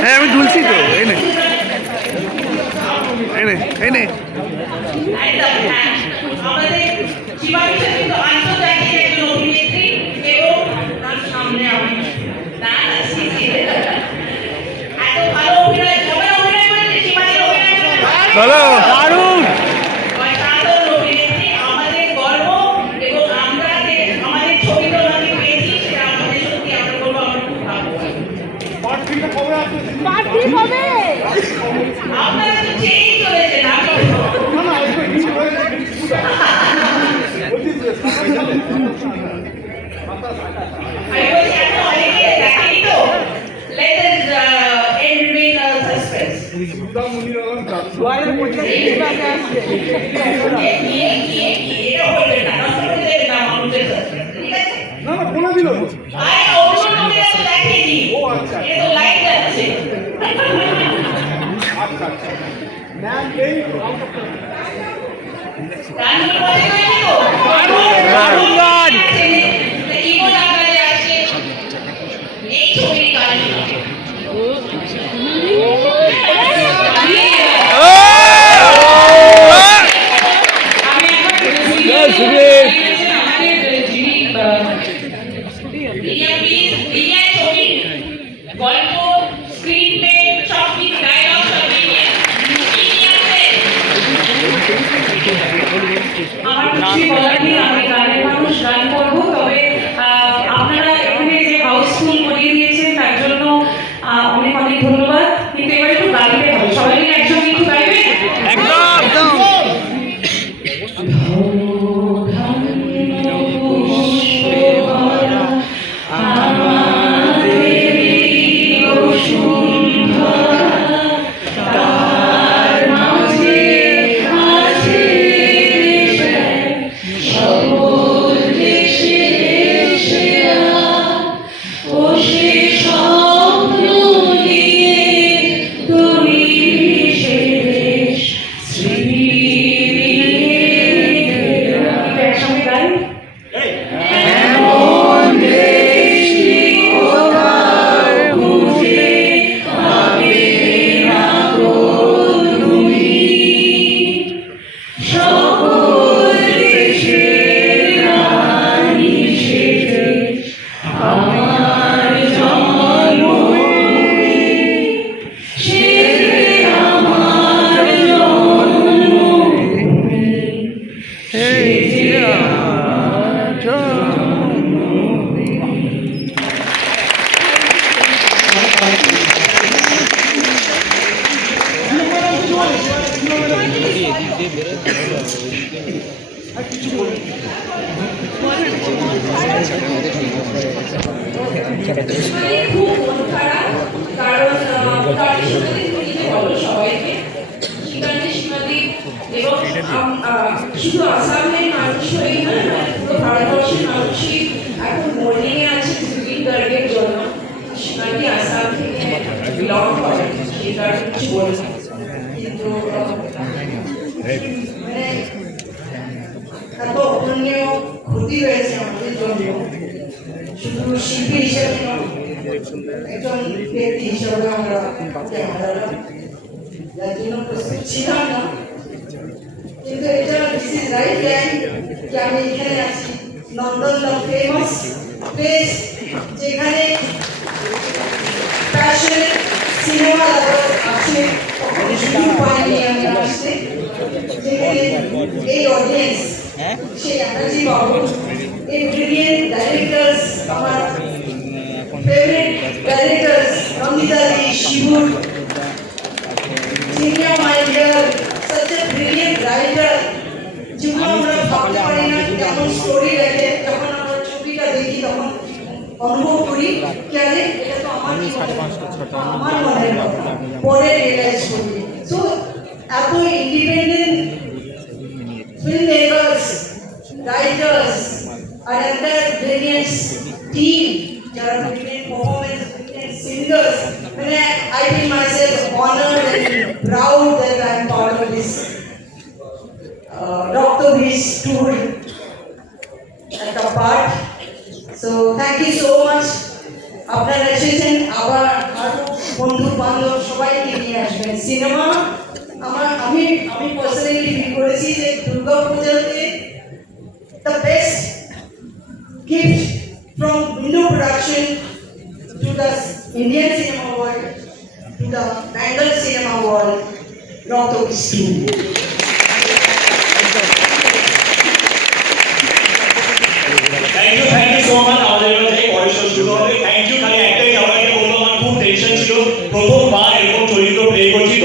হ্যাঁ আমি ঝুলছি তো এনে এনে এনে ভালো দারুণ শুধু আসামের মানুষ হয়ে না, পুরো ভারতবর্ষের মানুষই এখন বোর্ডিংয়ে আছে। তার কিছু বলি না। কিন্তু মানে এত অপূরণীয় ক্ষতি হয়েছে আমাদের জন্য, শুধু শিল্পী হিসেবে নয়, একজন ব্যক্তি হিসেবে আমরা যার জন্য প্রস্তুত ছিলাম না। কিন্তু এটা দিস ইজ রাইট টাইম যে আমি এখানে আছি। লন্ডন দ্য ফেমাস প্লেস, যেখানে প্যাশনেট সিনেমা লাভার আছে, কখনো সুযোগ পাইনি আমি আসতে, যেখানে এই অডিয়েন্স সেই এনার্জি পাবো। এই ব্রিলিয়েন্ট ডাইরেক্টর্স, আমার ফেভারিট ডাইরেক্টর্স নন্দিতা দি, শিবুর, Genia, my dear, such a brilliant writer. যেগুলো আমরা ভাবতে পারি না কেমন স্টোরি লেখে, যখন আমরা ছবিটা দেখি তখন অনুভব করি কেন এটা তো আমার আমার মনে পরে রিয়েলাইজ করি। সো এত ইন্ডিপেন্ডেন্ট ফিল্ম মেকার্স, রাইটার্স আর একটা ব্রিলিয়েন্ট টিম, যারা ব্রিলিয়েন্ট পারফরমেন্স, ব্রিলিয়েন্ট সিঙ্গার্স, মানে I feel myself honored and proud that I am part of this Dr. Beast tour at the part. So thank you so much. আপনারা এসেছেন, আবার আরো বন্ধু বান্ধব সবাইকে নিয়ে আসবেন। সিনেমা আমি পার্সোনালি ফিল করেছি যে দুর্গা পূজাতে the best gift from window production to the Indian cinema world, to the Bengal cinema world, Dr. Beast. Thank you so much. আমাদের এবার থেকে পরে শুরু হবে। Thank you. খালি একটাই আপনাকে বলবো, আমার খুব টেনশন ছিল, প্রথমবার এরকম চরিত্র প্লে করছি,